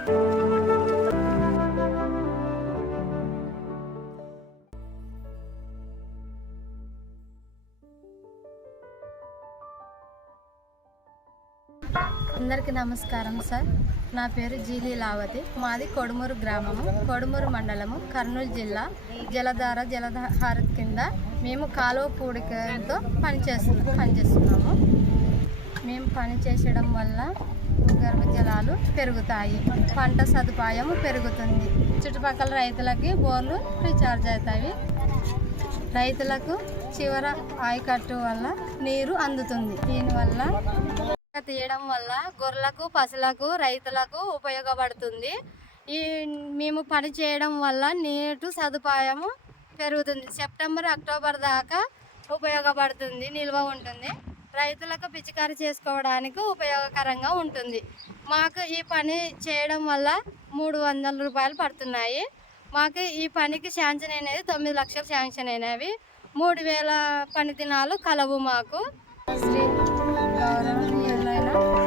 అందరికీ నమస్కారం సార్. నా పేరు జీ లీలావతి. మాది కొడుమూరు గ్రామము, కొడుమూరు మండలము, కర్నూలు జిల్లా. జలధార కింద మేము కాలువ పూడికతో పనిచేస్తున్నాము. మేము పని చేసడం వల్ల భూగర్భ జలాలు పెరుగుతాయి, పంట సదుపాయం పెరుగుతుంది, చుట్టుపక్కల రైతులకి బోర్లు రీఛార్జ్ అవుతాయి, రైతులకు చివర ఆయకట్టు వల్ల నీరు అందుతుంది. దీనివల్ల తీయడం వల్ల గొర్రెలకు, పశువులకు, రైతులకు ఉపయోగపడుతుంది. మేము పని చేయడం వల్ల నీటి సదుపాయం పెరుగుతుంది. సెప్టెంబర్, అక్టోబర్ దాకా ఉపయోగపడుతుంది, నిల్వ ఉంటుంది. రైతులకు పిచికారీ చేసుకోవడానికి ఉపయోగకరంగా ఉంటుంది. మాకు ఈ పని చేయడం వల్ల 300 రూపాయలు పడుతున్నాయి. మాకు ఈ పనికి శాంక్షన్ అయినది 9 లక్షలు శాంక్షన్ అయినవి. 3000 పని దినాలు కలవు మాకు.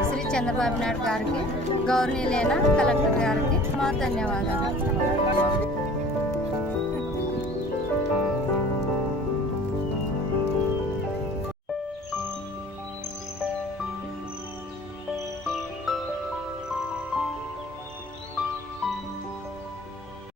శ్రీ చంద్రబాబు నాయుడు గారికి, గౌరవనీయులైన కలెక్టర్ గారికి మా ధన్యవాదాలు.